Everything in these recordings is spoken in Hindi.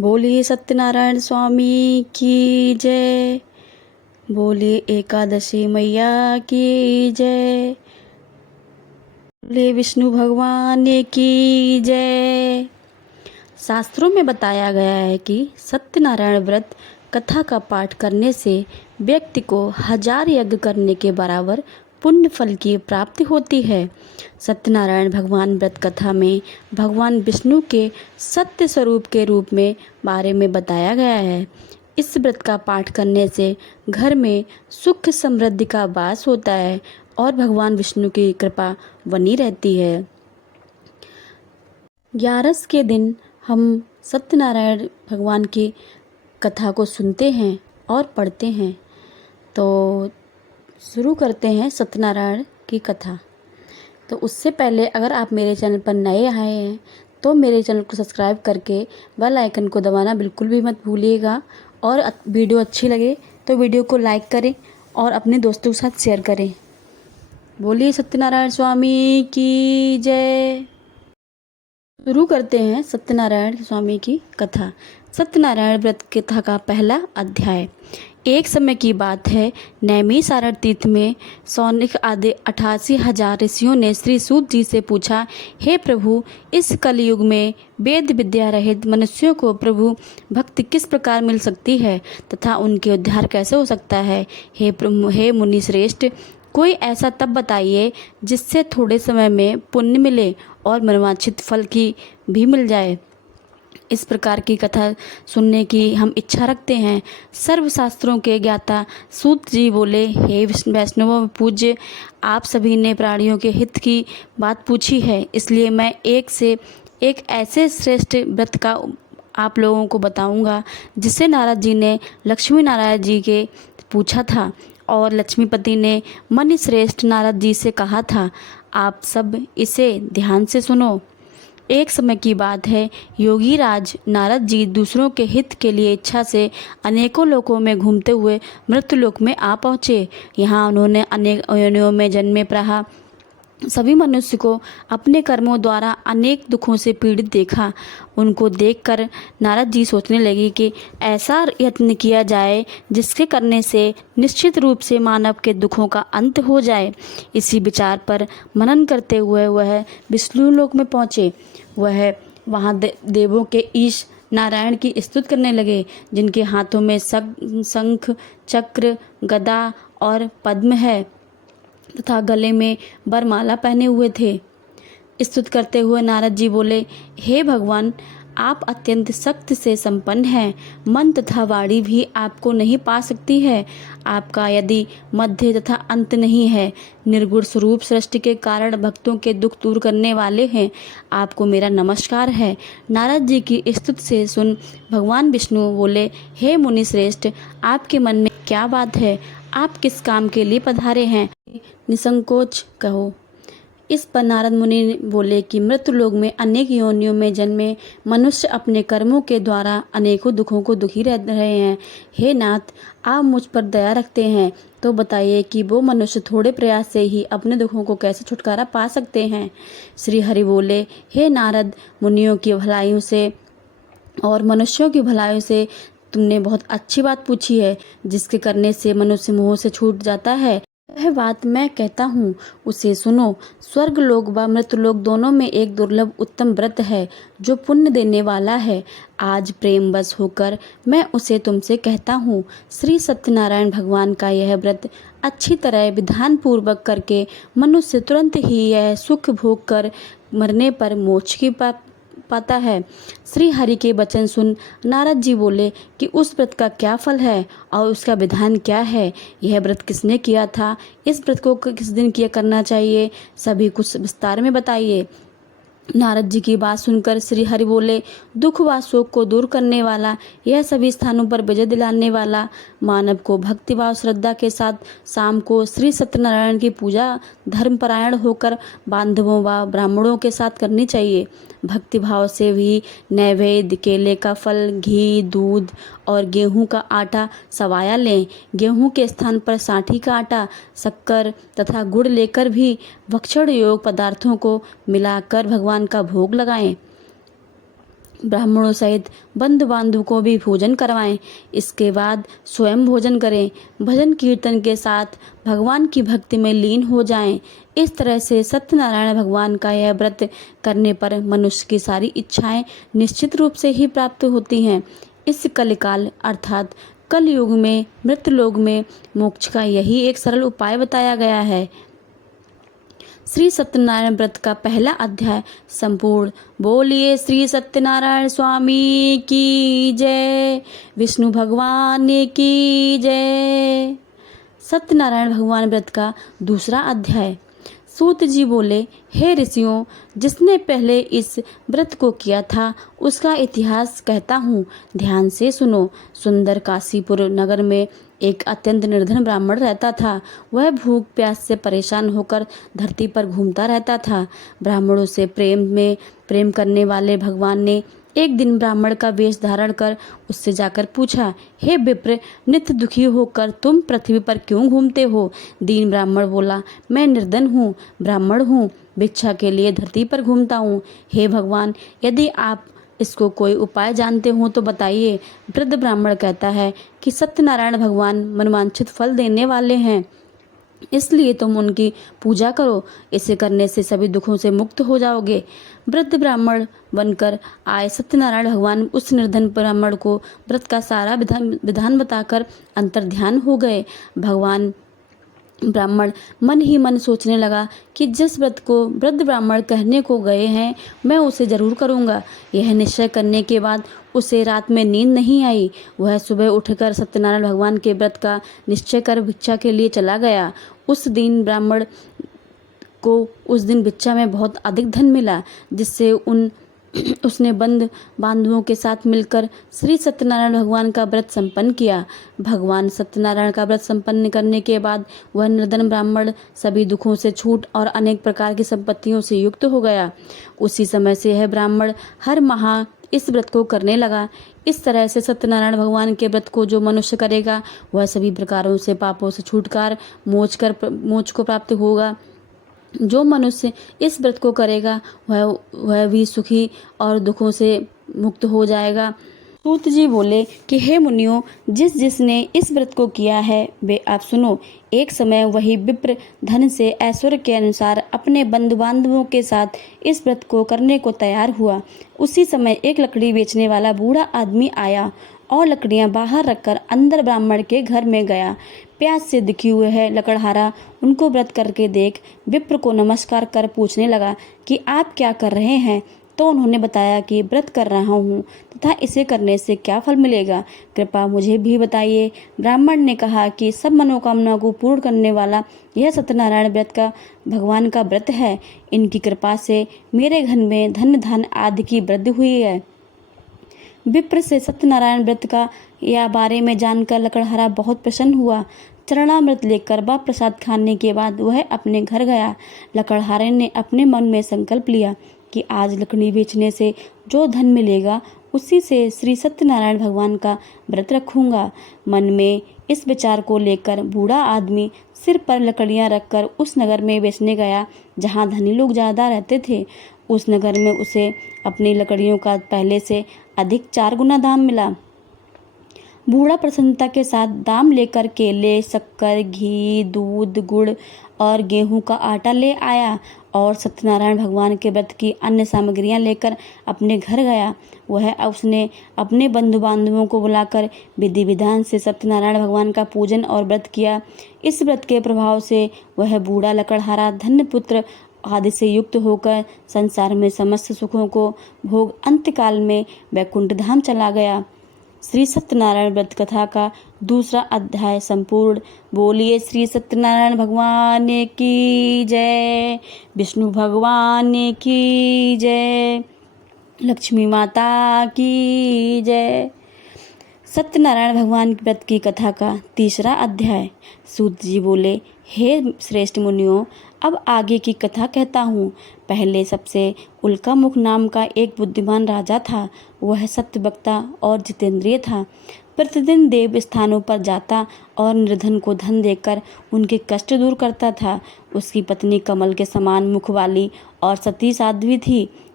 बोलिए सत्यनारायण स्वामी की जय। बोलिए एकादशी मैया की जय। बोलिए विष्णु भगवान की जय। शास्त्रों में बताया गया है कि सत्यनारायण व्रत कथा का पाठ करने से व्यक्ति को 1000 यज्ञ करने के बराबर पुण्य फल की प्राप्ति होती है। सत्यनारायण भगवान व्रत कथा में भगवान विष्णु के सत्य स्वरूप के रूप में बारे में बताया गया है। इस व्रत का पाठ करने से घर में सुख समृद्धि का वास होता है और भगवान विष्णु की कृपा बनी रहती है। 11 के दिन हम सत्यनारायण भगवान की कथा को सुनते हैं और पढ़ते हैं। तो शुरू करते हैं सत्यनारायण की कथा। तो उससे पहले अगर आप मेरे चैनल पर नए आए हैं तो मेरे चैनल को सब्सक्राइब करके बेल आइकन को दबाना बिल्कुल भी मत भूलिएगा। और वीडियो अच्छी लगे तो वीडियो को लाइक करें और अपने दोस्तों के साथ शेयर करें। बोलिए सत्यनारायण स्वामी की जय। शुरू करते हैं सत्यनारायण स्वामी की कथा। सत्यनारायण व्रत कथा का पहला अध्याय। एक समय की बात है, नैमिषारण्य तीर्थ में सौनिक आदि 88,000 ऋषियों ने श्री सूत जी से पूछा, हे प्रभु, इस कलयुग में वेद विद्या रहित मनुष्यों को प्रभु भक्ति किस प्रकार मिल सकती है तथा उनके उद्धार कैसे हो सकता है। हे मुनि श्रेष्ठ, कोई ऐसा तप बताइए जिससे थोड़े समय में पुण्य मिले और मनवांछित फल की भी मिल जाए। इस प्रकार की कथा सुनने की हम इच्छा रखते हैं। सर्वशास्त्रों के ज्ञाता सूत जी बोले, हे वैष्णवों पूज्य, आप सभी ने प्राणियों के हित की बात पूछी है, इसलिए मैं एक से एक ऐसे श्रेष्ठ व्रत का आप लोगों को बताऊंगा जिसे नारद जी ने लक्ष्मी नारायण जी के पूछा था और लक्ष्मीपति ने मनि श्रेष्ठ नारद जी से कहा था, आप सब इसे ध्यान से सुनो। एक समय की बात है, योगी राज नारद जी दूसरों के हित के लिए इच्छा से अनेकों लोकों में घूमते हुए मृत्युलोक में आ पहुँचे। यहाँ उन्होंने अनेक योनियों में जन्मे रहा सभी मनुष्य को अपने कर्मों द्वारा अनेक दुखों से पीड़ित देखा। उनको देखकर नारद जी सोचने लगे कि ऐसा यत्न किया जाए जिसके करने से निश्चित रूप से मानव के दुखों का अंत हो जाए। इसी विचार पर मनन करते हुए वह विष्णु लोक में पहुँचे। वह वहाँ देवों के ईश नारायण की स्तुति करने लगे, जिनके हाथों में शंख, चक्र, गदा और पद्म है तथा गले में वरमाला पहने हुए थे। स्तुति करते हुए नारद जी बोले, हे भगवान, आप अत्यंत शक्ति से संपन्न हैं। मन तथा वाणी भी आपको नहीं पा सकती है। आपका यदि मध्य तथा अंत नहीं है। निर्गुण स्वरूप सृष्टि के कारण भक्तों के दुख दूर करने वाले हैं। आपको मेरा नमस्कार है। नारद जी की स्तुति से सुन भगवान विष्णु बोले, हे मुनि श्रेष्ठ, आपके मन में क्या बात है? आप किस काम के लिए पधारे हैं? निसंकोच कहो। इस पर नारद मुनि बोले कि मृत्युलोक में अनेक योनियों में जन्मे मनुष्य अपने कर्मों के द्वारा अनेकों दुखों को दुखी रह रहे हैं। हे नाथ, आप मुझ पर दया रखते हैं तो बताइए कि वो मनुष्य थोड़े प्रयास से ही अपने दुखों को कैसे छुटकारा पा सकते हैं। श्री हरि बोले, हे नारद, मुनियों की भलाइयों से और मनुष्यों की भलाइयों से तुमने बहुत अच्छी बात पूछी है, जिसके करने से मनुष्य मोह से छूट जाता है। वह बात मैं कहता हूँ, उसे सुनो। स्वर्ग लोक व मृत्युलोक दोनों में एक दुर्लभ उत्तम व्रत है जो पुण्य देने वाला है। आज प्रेम बस होकर मैं उसे तुमसे कहता हूँ। श्री सत्यनारायण भगवान का यह व्रत अच्छी तरह विधान पूर्वक करके मनुष्य तुरंत ही यह सुख भोग कर मरने पर मोक्ष की पाता है। श्री हरि के वचन सुन नारद जी बोले कि उस व्रत का क्या फल है और उसका विधान क्या है। यह व्रत किसने किया था? इस व्रत को किस दिन किया करना चाहिए? सभी कुछ विस्तार में बताइए। नारद जी की बात सुनकर श्री हरि बोले, दुख व शोक को दूर करने वाला, यह सभी स्थानों पर विजय दिलाने वाला, मानव को भक्ति व श्रद्धा के साथ शाम को श्री सत्यनारायण की पूजा धर्मपरायण होकर बांधवों व ब्राह्मणों के साथ करनी चाहिए। भक्ति भाव से भी नैवेद्य, केले का फल, घी, दूध और गेहूं का आटा सवाया लें। गेहूं के स्थान पर साठी का आटा, शक्कर तथा गुड़ लेकर भी भक्षण योग पदार्थों को मिलाकर भगवान का भोग लगाएं। ब्राह्मणों सहित बंधु बांधव को भी भोजन करवाएं। इसके बाद स्वयं भोजन करें। भजन कीर्तन के साथ भगवान की भक्ति में लीन हो जाएं। इस तरह से सत्यनारायण भगवान का यह व्रत करने पर मनुष्य की सारी इच्छाएं निश्चित रूप से ही प्राप्त होती हैं। इस कलिकाल अर्थात कलयुग में मृतलोक में मोक्ष का यही एक सरल उपाय बताया गया है। श्री सत्यनारायण व्रत का पहला अध्याय संपूर्ण। बोलिए श्री सत्यनारायण स्वामी की जय, विष्णु भगवान की जय। सत्यनारायण भगवान व्रत का दूसरा अध्याय। सूत जी बोले, हे ऋषियों, जिसने पहले इस व्रत को किया था उसका इतिहास कहता हूँ, ध्यान से सुनो। सुंदर काशीपुर नगर में एक अत्यंत निर्धन ब्राह्मण रहता था। वह भूख प्यास से परेशान होकर धरती पर घूमता रहता था। ब्राह्मणों से प्रेम करने वाले भगवान ने एक दिन ब्राह्मण का वेश धारण कर उससे जाकर पूछा, हे विप्र, नित्य दुखी होकर तुम पृथ्वी पर क्यों घूमते हो? दीन ब्राह्मण बोला, मैं निर्धन हूँ, ब्राह्मण हूँ, भिक्षा के लिए धरती पर घूमता हूँ। हे भगवान, यदि आप इसको कोई उपाय जानते हो तो बताइए। वृद्ध ब्राह्मण कहता है कि सत्यनारायण भगवान मनवांछित फल देने वाले हैं, इसलिए तुम उनकी पूजा करो। इसे करने से सभी दुखों से मुक्त हो जाओगे। वृद्ध ब्राह्मण बनकर आए सत्यनारायण भगवान उस निर्धन ब्राह्मण को व्रत का सारा विधान बताकर अंतर्ध्यान हो गए। ब्राह्मण मन ही मन सोचने लगा कि जिस व्रत को वृद्ध ब्राह्मण कहने को गए हैं मैं उसे जरूर करूँगा। यह निश्चय करने के बाद उसे रात में नींद नहीं आई। वह सुबह उठकर सत्यनारायण भगवान के व्रत का निश्चय कर भिक्षा के लिए चला गया। उस दिन भिक्षा में बहुत अधिक धन मिला, जिससे उसने बांधवों के साथ मिलकर श्री सत्यनारायण भगवान का व्रत संपन्न किया। भगवान सत्यनारायण का व्रत संपन्न करने के बाद वह निर्धन ब्राह्मण सभी दुखों से छूट और अनेक प्रकार की संपत्तियों से युक्त हो गया। उसी समय से यह ब्राह्मण हर माह इस व्रत को करने लगा। इस तरह से सत्यनारायण भगवान के व्रत को जो मनुष्य करेगा वह सभी प्रकारों से पापों से छूटकर मोक्ष को प्राप्त होगा। जो मनुष्य इस व्रत को करेगा वह भी सुखी और दुखों से मुक्त हो जाएगा। सूत जी बोले कि हे मुनियों, जिसने इस व्रत को किया है वे आप सुनो। एक समय वही विप्र धन से ऐश्वर्य के अनुसार अपने बंधु बांधवों के साथ इस व्रत को करने को तैयार हुआ। उसी समय एक लकड़ी बेचने वाला बूढ़ा आदमी आया और लकड़ियां बाहर रखकर अंदर ब्राह्मण के घर में गया। प्यास से दुखी हुए है लकड़हारा उनको व्रत करके देख विप्र को नमस्कार कर पूछने लगा कि आप क्या कर रहे हैं? तो उन्होंने बताया कि व्रत कर रहा हूँ तथा इसे करने से क्या फल मिलेगा, कृपया मुझे भी बताइए। ब्राह्मण ने कहा कि सब मनोकामना को पूर्ण करने वाला यह सत्यनारायण व्रत का भगवान का व्रत है। इनकी कृपा से मेरे घर में धन धान आदि की वृद्धि हुई है। विप्र से सत्यनारायण व्रत का या बारे में जानकर लकड़हारा बहुत प्रसन्न हुआ। चरणामृत लेकर व प्रसाद खाने के बाद वह अपने घर गया। लकड़हारे ने अपने मन में संकल्प लिया कि आज लकड़ी बेचने से जो धन मिलेगा उसी से श्री सत्यनारायण भगवान का व्रत रखूंगा। मन में इस विचार को लेकर बूढ़ा आदमी सिर पर लकड़ियां रखकर उस नगर में बेचने गया जहां धनी लोग ज़्यादा रहते थे। उस नगर में उसे अपनी लकड़ियों का पहले से अधिक 4 गुना दाम मिला। बूढ़ा प्रसन्नता के साथ दाम लेकर केले, शक्कर, घी, दूध, गुड़ और गेहूं का आटा ले आया और सत्यनारायण भगवान के व्रत की अन्य सामग्रियां लेकर अपने घर गया। उसने अपने बंधु बांधवों को बुलाकर विधि विधान से सत्यनारायण भगवान का पूजन और व्रत किया। इस व्रत के प्रभाव से वह बूढ़ा लकड़हारा धन्य पुत्र आदि से युक्त होकर संसार में समस्त सुखों को भोग अंतकाल में वैकुंठ धाम चला गया। श्री सत्यनारायण व्रत कथा का दूसरा अध्याय संपूर्ण। बोलिए श्री सत्यनारायण भगवान की जय, विष्णु भगवान की जय, लक्ष्मी माता की जय। सत्यनारायण भगवान व्रत की कथा का तीसरा अध्याय। सूत जी बोले, हे श्रेष्ठ मुनियों, अब आगे की कथा कहता हूँ। पहले सबसे उल्कामुख नाम का एक बुद्धिमान राजा था। वह सत्यवक्ता और जितेंद्रिय था। प्रतिदिन देव स्थानों पर जाता और निर्धन को धन देकर उनके कष्ट दूर करता था। उसकी पत्नी कमल के समान मुख वाली और सती साध्वी थी।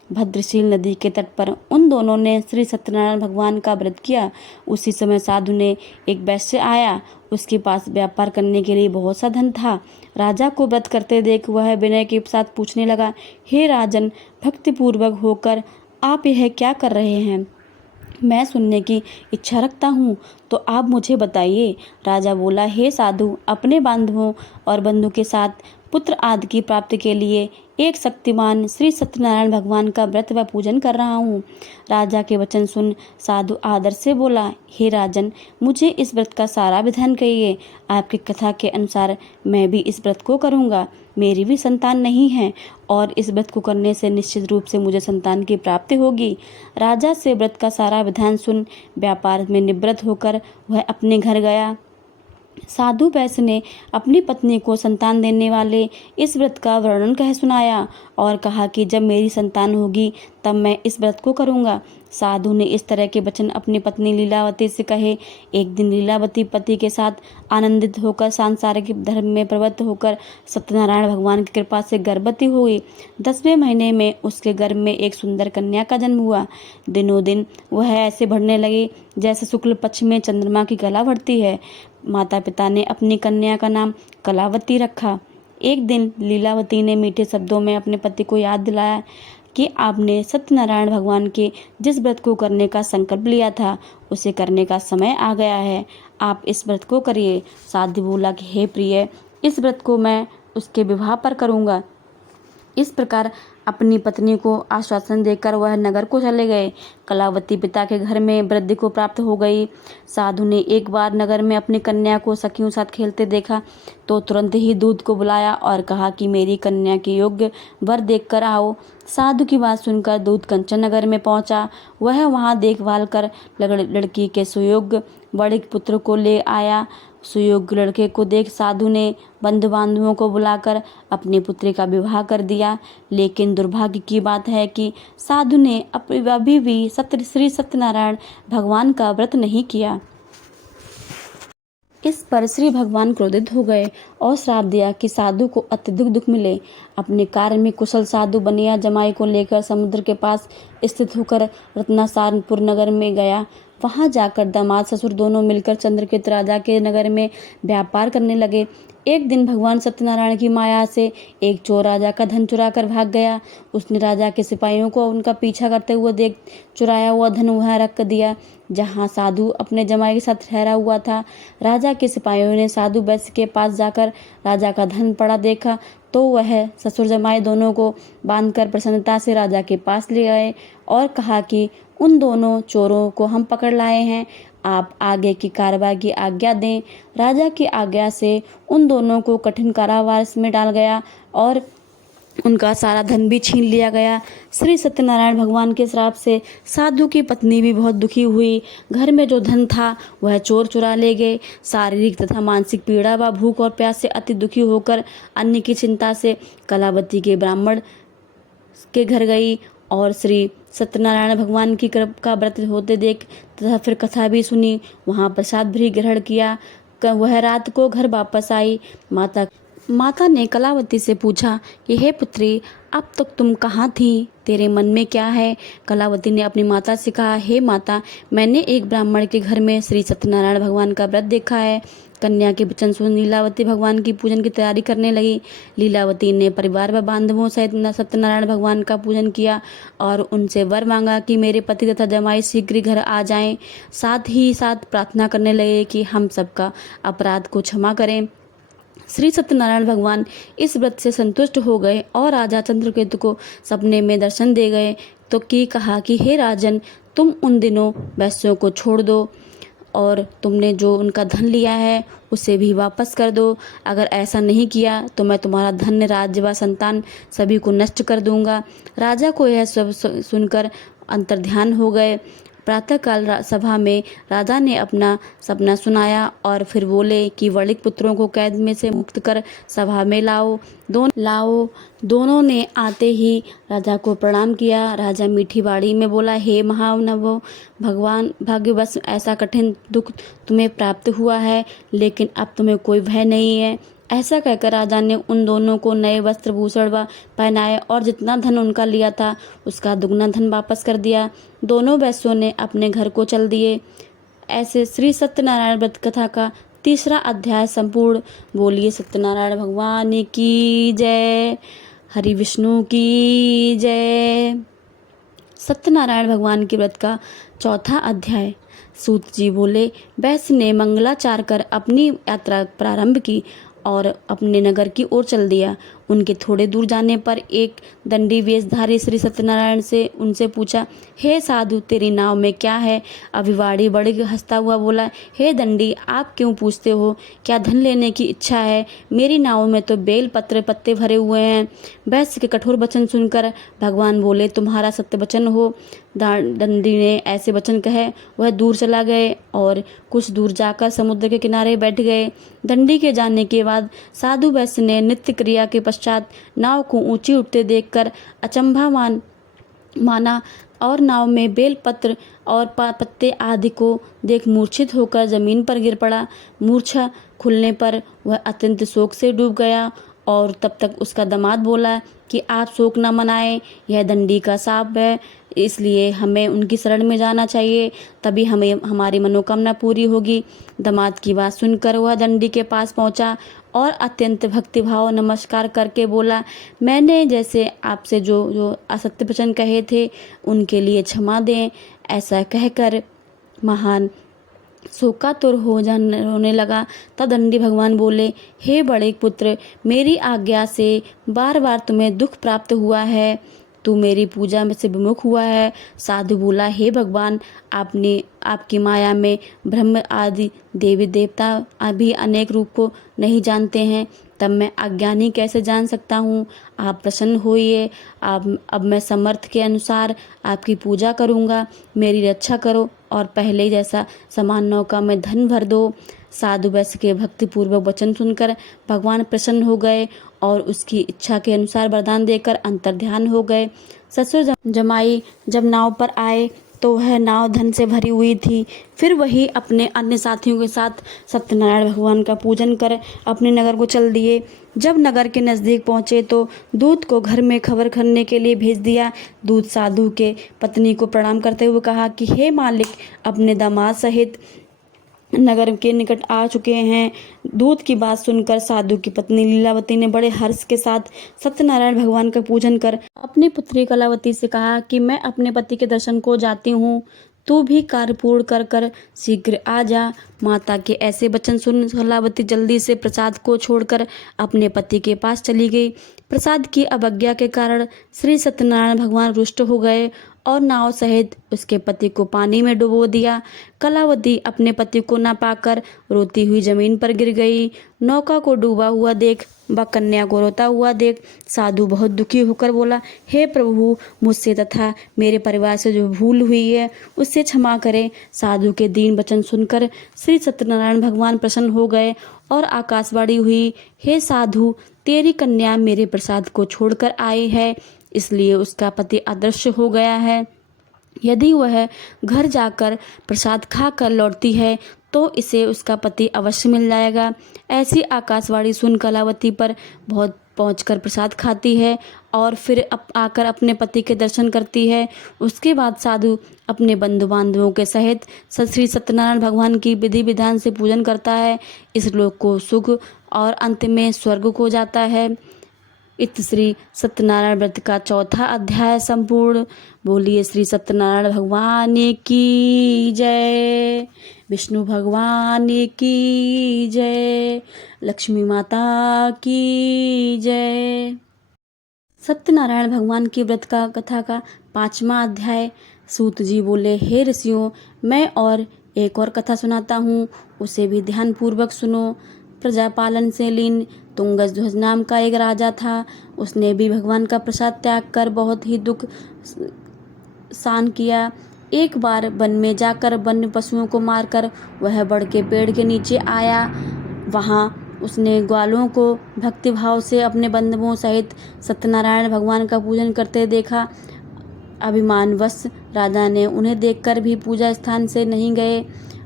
भद्रशील नदी के तट पर उन दोनों ने श्री सत्यनारायण भगवान का व्रत किया। उसी समय साधु ने एक वैश्य आया। उसके पास व्यापार करने के लिए बहुत सा धन था। राजा को व्रत करते देख वह विनय के साथ पूछने लगा, हे राजन, भक्तिपूर्वक होकर आप यह क्या कर रहे हैं? मैं सुनने की इच्छा रखता हूँ, तो आप मुझे बताइए। राजा बोला, हे साधु, अपने बांधवों और बंधु के साथ पुत्र आदि की प्राप्ति के लिए एक शक्तिमान श्री सत्यनारायण भगवान का व्रत व पूजन कर रहा हूँ। राजा के वचन सुन साधु आदर से बोला, हे राजन, मुझे इस व्रत का सारा विधान कहिए। आपकी कथा के अनुसार मैं भी इस व्रत को करूँगा। मेरी भी संतान नहीं है और इस व्रत को करने से निश्चित रूप से मुझे संतान की प्राप्ति होगी। राजा से व्रत का सारा विधान सुन व्यापार में निवृत्त होकर वह अपने घर गया। साधु वैश्य ने अपनी पत्नी को संतान देने वाले इस व्रत का वर्णन कह सुनाया और कहा कि जब मेरी संतान होगी तब मैं इस व्रत को करूँगा। साधु ने इस तरह के वचन अपनी पत्नी लीलावती से कहे। एक दिन लीलावती पति के साथ आनंदित होकर सांसारिक धर्म में प्रवृत्त होकर सत्यनारायण भगवान की कृपा से गर्भवती हुई। 10वें महीने में उसके गर्भ में एक सुंदर कन्या का जन्म हुआ। दिनों दिन वह ऐसे बढ़ने लगी जैसे शुक्ल पक्ष में चंद्रमा की कला बढ़ती है। माता पिता ने अपनी कन्या का नाम कलावती रखा। एक दिन लीलावती ने मीठे शब्दों में अपने पति को याद दिलाया कि आपने सत्यनारायण भगवान के जिस व्रत को करने का संकल्प लिया था उसे करने का समय आ गया है। आप इस व्रत को करिए। साधु बोला कि हे प्रिय, इस व्रत को मैं उसके विवाह पर करूँगा। इस प्रकार अपनी पत्नी को आश्वासन देकर वह नगर को चले गए। कलावती पिता के घर में वृद्धि को प्राप्त हो गई। साधु ने एक बार नगर में अपनी कन्या को सखियों साथ खेलते देखा तो तुरंत ही दूत को बुलाया और कहा कि मेरी कन्या के योग्य वर देखकर आओ। साधु की बात सुनकर दूत कंचन नगर में पहुंचा। वह वहां देखभाल कर लड़की के सुयोग्य बड़े पुत्र को ले आया। सुयोग्य लड़के को देख साधु ने बंधु बांधवों को बुलाकर अपनी पुत्री का विवाह कर दिया। लेकिन दुर्भाग्य की बात है कि साधु ने अभी भी श्री सत्यनारायण भगवान का व्रत नहीं किया। इस पर श्री भगवान क्रोधित हो गए और श्राप दिया कि साधु को अत्यधिक दुख मिले। अपने कार्य में कुशल साधु बनिया जमाई को लेकर समुद्र के पास स्थित होकर रत्नासारपुर नगर में गया। वहां जाकर दामाद ससुर दोनों मिलकर चंद्रकेत राजा के नगर में व्यापार करने लगे। एक दिन भगवान सत्यनारायण की माया से एक चोर राजा का धन चुरा कर भाग गया। उसने राजा के सिपाहियों को उनका पीछा करते हुए देख चुराया हुआ धन वहां रख दिया जहां साधु अपने जमाई के साथ ठहरा हुआ था। राजा के सिपाहियों ने साधु वैश्य के पास जाकर राजा का धन पड़ा देखा तो वह ससुर जमाई दोनों को बांधकर प्रसन्नता से राजा के पास ले आए और कहा कि उन दोनों चोरों को हम पकड़ लाए हैं, आप आगे की कार्रवाई की आज्ञा दें। राजा की आज्ञा से उन दोनों को कठिन कारावास में डाल गया और उनका सारा धन भी छीन लिया गया। श्री सत्यनारायण भगवान के श्राप से साधु की पत्नी भी बहुत दुखी हुई। घर में जो धन था वह चोर चुरा ले गए। शारीरिक तथा मानसिक पीड़ा व भूख और प्यास से अति दुखी होकर अन्य की चिंता से कलावती के ब्राह्मण के घर गई और श्री सत्यनारायण भगवान की का व्रत होते देख तथा फिर कथा भी सुनी। वहाँ प्रसाद भी ग्रहण किया। वह रात को घर वापस आई। माता ने कलावती से पूछा कि हे पुत्री, अब तक तुम कहाँ थी? तेरे मन में क्या है? कलावती ने अपनी माता से कहा, हे माता, मैंने एक ब्राह्मण के घर में श्री सत्यनारायण भगवान का व्रत देखा है। कन्या के वचन सुन लीलावती भगवान की पूजन की तैयारी करने लगी। लीलावती ने परिवार व बांधवों सहित सत्यनारायण भगवान का पूजन किया और उनसे वर मांगा कि मेरे पति तथा जमाई शीघ्र घर आ जाएं। साथ ही साथ प्रार्थना करने लगे कि हम सबका अपराध को क्षमा करें। श्री सत्यनारायण भगवान इस व्रत से संतुष्ट हो गए और राजा चंद्रकेतु को सपने में दर्शन दे गए तो कहा कि हे राजन, तुम उन दिनों वैश्यों को छोड़ दो और तुमने जो उनका धन लिया है उसे भी वापस कर दो। अगर ऐसा नहीं किया तो मैं तुम्हारा धन, राज्य व संतान सभी को नष्ट कर दूंगा। राजा को यह सब सुनकर अंतर्ध्यान हो गए। प्रातःकाल सभा में राजा ने अपना सपना सुनाया और फिर बोले कि वणिक पुत्रों को कैद में से मुक्त कर सभा में लाओ। दोनों ने आते ही राजा को प्रणाम किया। राजा मीठी वाणी में बोला, हे महानवो, भगवान भाग्यवश ऐसा कठिन दुख तुम्हें प्राप्त हुआ है, लेकिन अब तुम्हें कोई भय नहीं है। ऐसा कहकर राजा ने उन दोनों को नए वस्त्र भूषण पहनाए और जितना धन उनका लिया था उसका दुगना धन वापस कर दिया। दोनों वैश्यों ने अपने घर को चल दिए। ऐसे श्री सत्यनारायण व्रत कथा का तीसरा अध्याय संपूर्ण। बोलिए सत्यनारायण भगवान की जय, हरि विष्णु की जय। सत्यनारायण भगवान के व्रत का चौथा अध्याय। सूत जी बोले, वैश्य ने मंगलाचार कर अपनी यात्रा प्रारंभ की और अपने नगर की ओर चल दिया। उनके थोड़े दूर जाने पर एक दंडी वेशधारी श्री सत्यनारायण से उनसे पूछा, हे साधु, तेरी नाव में क्या है? अभिवाड़ी बड़े हंसता हुआ बोला, हे दंडी, आप क्यों पूछते हो? क्या धन लेने की इच्छा है? मेरी नाव में तो बेल पत्र पत्ते भरे हुए हैं। वैश्य के कठोर वचन सुनकर भगवान बोले, तुम्हारा सत्य वचन हो। दंडी ने ऐसे वचन कहे वह दूर चला गए और कुछ दूर जाकर समुद्र के किनारे बैठ गए। दंडी के जाने के बाद साधु वैश्य ने नित्य क्रिया के पश्चात नाव को ऊंची उठते देखकर अचंभा माना और नाव में बेल पत्र और पत्ते आदि को देख मूर्छित होकर जमीन पर गिर पड़ा। मूर्छा खुलने पर वह अत्यंत शोक से डूब गया और तब तक उसका दामाद बोला कि आप शोक न मनाएं, यह दंडी का शाप है, इसलिए हमें उनकी शरण में जाना चाहिए, तभी हमें हमारी मनोकामना पूरी होगी। दामाद की बात सुनकर वह दंडी के पास पहुंचा और अत्यंत भक्तिभाव नमस्कार करके बोला, मैंने जैसे आपसे जो जो असत्य वचन कहे थे उनके लिए क्षमा दें। ऐसा कहकर महान शोकातुर होने लगा। तब दंडी भगवान बोले, हे बड़े पुत्र, मेरी आज्ञा से बार बार तुम्हें दुख प्राप्त हुआ है, तू मेरी पूजा में से विमुख हुआ है। साधु बोला, हे भगवान, आपने आपकी माया में ब्रह्म आदि देवी देवता भी अनेक रूप को नहीं जानते हैं, तब मैं अज्ञानी कैसे जान सकता हूँ? आप प्रसन्न होइए। अब मैं समर्थ के अनुसार आपकी पूजा करूँगा, मेरी रक्षा करो और पहले जैसा समान नौका में धन भर दो। साधु वैश्य के भक्तिपूर्वक वचन सुनकर भगवान प्रसन्न हो गए और उसकी इच्छा के अनुसार वरदान देकर अंतर्ध्यान हो गए। ससुर जमाई जब नाव पर आए तो वह नाव धन से भरी हुई थी। फिर वही अपने अन्य साथियों के साथ सत्यनारायण भगवान का पूजन कर अपने नगर को चल दिए। जब नगर के नज़दीक पहुँचे तो दूत को घर में खबर करने के लिए भेज दिया। दूत साधु के पत्नी को प्रणाम करते हुए कहा कि हे मालिक, अपने दामाद सहित नगर के निकट आ चुके हैं। दूत की बात सुनकर साधु की पत्नी लीलावती ने बड़े हर्ष के साथ सत्यनारायण भगवान का पूजन कर अपनी पुत्री कलावती से कहा कि मैं अपने पति के दर्शन को जाती हूँ, तू भी कार्य पूर्ण कर कर शीघ्र आ जा। माता के ऐसे वचन सुन कलावती जल्दी से प्रसाद को छोड़कर अपने पति के पास चली गई। प्रसाद की अवज्ञा के कारण श्री सत्यनारायण भगवान रुष्ट हो गए और नाव सहित उसके पति को पानी में डुबो दिया। कलावती अपने पति को न पाकर रोती हुई जमीन पर गिर गई। नौका को डूबा हुआ देख व कन्या को रोता हुआ देख साधु बहुत दुखी होकर बोला, हे प्रभु, मुझसे तथा मेरे परिवार से जो भूल हुई है उससे क्षमा करें। साधु के दीन वचन सुनकर श्री सत्यनारायण भगवान प्रसन्न हो गए और आकाशवाणी हुई, हे साधु, तेरी कन्या मेरे प्रसाद को छोड़कर आई है, इसलिए उसका पति अदृश्य हो गया है। यदि वह घर जाकर प्रसाद खाकर लौटती है तो इसे उसका पति अवश्य मिल जाएगा। ऐसी आकाशवाणी सुन कलावती पर बहुत पहुंचकर प्रसाद खाती है और फिर आकर अपने पति के दर्शन करती है। उसके बाद साधु अपने बंधु बांधवों के सहित श्री सत्यनारायण भगवान की विधि विधान से पूजन करता है। इस लोक को सुख और अंत में स्वर्ग को जाता है। इत श्री सत्यनारायण व्रत का चौथा अध्याय संपूर्ण। बोलिए श्री सत्यनारायण भगवान की जय, विष्णु भगवान की जय, लक्ष्मी माता की जय। सत्यनारायण भगवान की व्रत का कथा का पांचवा अध्याय। सूत जी बोले, हे ऋषियों, मैं और एक और कथा सुनाता हूँ, उसे भी ध्यान पूर्वक सुनो। प्रजापालन से लीन तुंगध्वज नाम का एक राजा था। उसने भी भगवान का प्रसाद त्याग कर बहुत ही दुख सहन किया। एक बार वन में जाकर वन्य पशुओं को मारकर वह बड़ के पेड़ के नीचे आया। वहाँ उसने ग्वालों को भक्तिभाव से अपने बंधुओं सहित सत्यनारायण भगवान का पूजन करते देखा। अभिमानवश राजा ने उन्हें देखकर भी पूजा स्थान से नहीं गए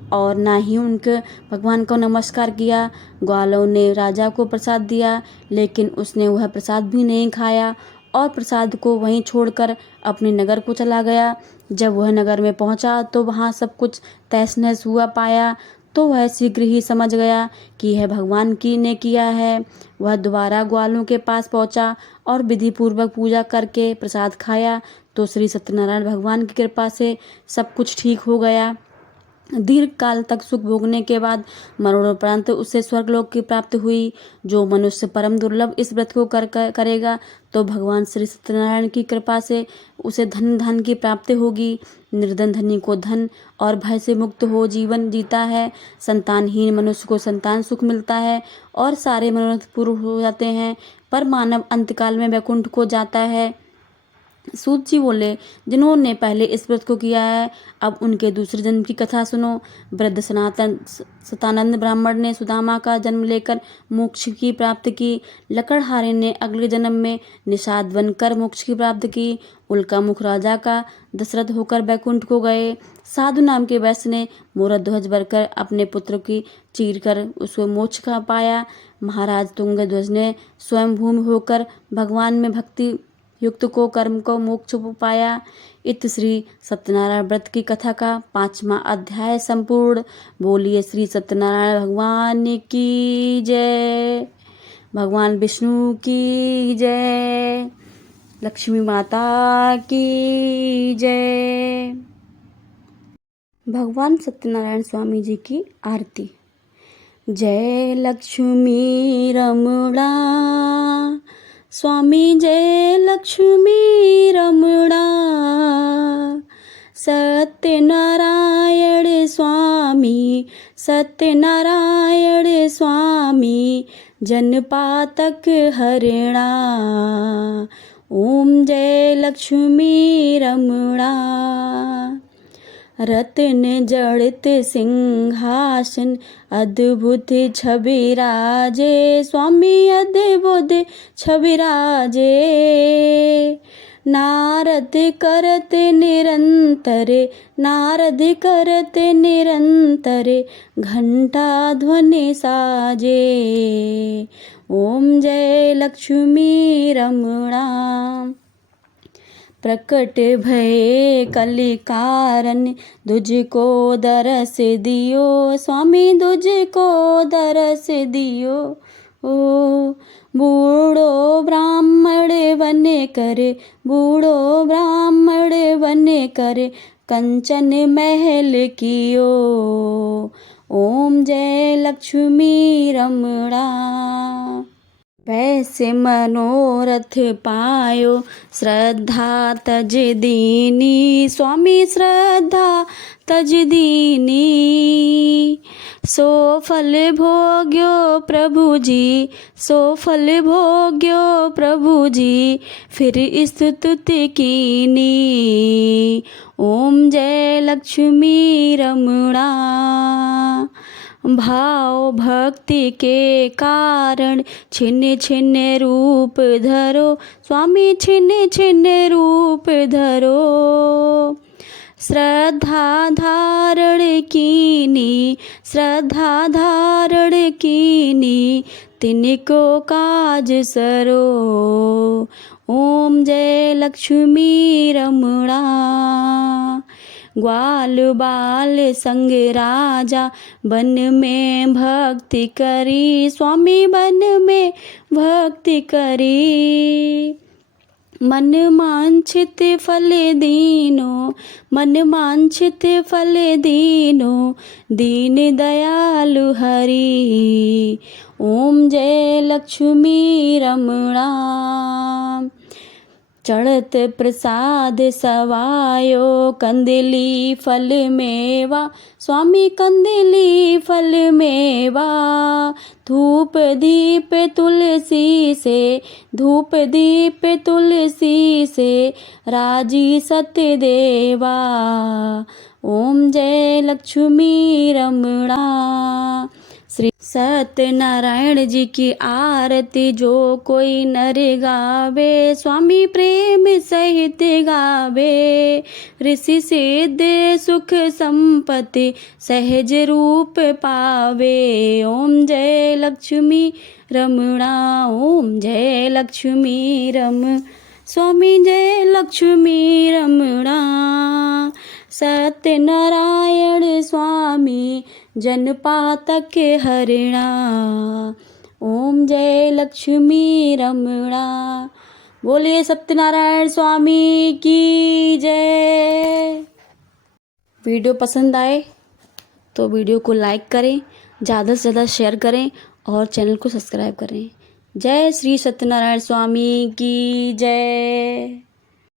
और ना ही उनके भगवान को नमस्कार किया। ग्वालों ने राजा को प्रसाद दिया, लेकिन उसने वह प्रसाद भी नहीं खाया और प्रसाद को वहीं छोड़कर अपने नगर को चला गया। जब वह नगर में पहुंचा तो वहां सब कुछ तहस नहस हुआ पाया, तो वह शीघ्र ही समझ गया कि यह भगवान की ने किया है। वह दोबारा ग्वालों के पास पहुंचा और विधि पूर्वक पूजा करके प्रसाद खाया, तो श्री सत्यनारायण भगवान की कृपा से सब कुछ ठीक हो गया। दीर्घ काल तक सुख भोगने के बाद मरणोपरांत उसे स्वर्गलोक की प्राप्ति हुई। जो मनुष्य परम दुर्लभ इस व्रत को करेगा तो भगवान श्री सत्यनारायण की कृपा से उसे धन की प्राप्ति होगी। निर्धन धनी को धन और भय से मुक्त हो जीवन जीता है। संतानहीन मनुष्य को संतान सुख मिलता है और सारे मनोरथ पूर्ण हो जाते हैं, पर मानव अंतकाल में वैकुंठ को जाता है। सूत जी बोले, जिन्होंने पहले इस व्रत को किया है, अब उनके दूसरे जन्म की कथा सुनो। वृद्ध सतानंद ब्राह्मण ने सुदामा का जन्म लेकर मोक्ष की प्राप्ति की। लकड़हारे ने अगले जन्म में निषाद बनकर मोक्ष की प्राप्ति की। उल्का मुख राजा का दशरथ होकर बैकुंठ को गए। साधु नाम के वैश्य ने मोरध्वज ध्वज भरकर अपने पुत्र की चीर कर उसको मोक्ष का पाया। महाराज तुंगध्वज ने स्वयं भूमि होकर भगवान में भक्ति युक्त को कर्म को मोक्ष पाया। इत श्री सत्यनारायण व्रत की कथा का 5वां अध्याय संपूर्ण। बोलिए श्री सत्यनारायण भगवान की जय। भगवान विष्णु की जय। लक्ष्मी माता की जय। भगवान सत्यनारायण स्वामी जी की आरती। जय लक्ष्मी रमणा स्वामी, जय लक्ष्मी रमणा। सत्यनारायण स्वामी, सत्यनारायण स्वामी, जनपातक हरिणा। ओम जय लक्ष्मी रमणा। रत्न जड़ित सिंहासन, अद्भुत छवि राजे स्वामी, अद्भुत छवि राजे। नारद करत निरंतर, नारद करत निरंतर, घंटा ध्वनि साजे। ओम जय लक्ष्मी रमणा। प्रकट भये कलि कारण, तुझको दरस दियो स्वामी, तुझको दरस दियो। ओ बूढ़ो ब्राह्मण बन करे, बूढ़ो ब्राह्मण बन करे, कंचन महल कियो। ओम जय लक्ष्मी रमणा। वैसे मनोरथ पायो, श्रद्धा तज दीनी स्वामी, श्रद्धा तज दीनी। सो फल भोग्यो प्रभु जी, सो फल भोग्यो प्रभु जी, फिर स्तुति कीनी। ओम जय लक्ष्मी रमणा। भाव भक्ति के कारण छिन्न छिन्न रूप धरो स्वामी, छिन्न छिन्न रूप धरो। श्रद्धा धारण कीनी, श्रद्धा धारण कीनी, तिनको काज सरो। ओम जय लक्ष्मी रमणा। ग्वाल बाल संग राजा, वन में भक्ति करी स्वामी, वन में भक्ति करी। मन वांछित फल दीनो, मन वांछित फल दीनो, दीन दयालु हरि। ओम जय लक्ष्मी रमणा। चढ़त प्रसाद सवायो, कंदली फल मेवा स्वामी, कंदली फल मेवा। धूप दीप तुलसी से, धूप दीप तुलसी से, राजी सत्य देवा। ओम जय लक्ष्मी रमणा। श्री सत्यनारायण जी की आरती जो कोई नर गावे, स्वामी प्रेम सहित गावे। ऋषि सिद्ध सुख संपत्ति सहज रूप पावे। ओम जय लक्ष्मी रमणा, ओम जय लक्ष्मी रम, स्वामी जय लक्ष्मी रमणा। सत्यनारायण स्वामी जन पातक हरिणा। ओम जय लक्ष्मी रमणा। बोलिए सत्यनारायण स्वामी की जय। वीडियो पसंद आए तो वीडियो को लाइक करें, ज़्यादा से ज़्यादा शेयर करें और चैनल को सब्सक्राइब करें। जय श्री सत्यनारायण स्वामी की जय।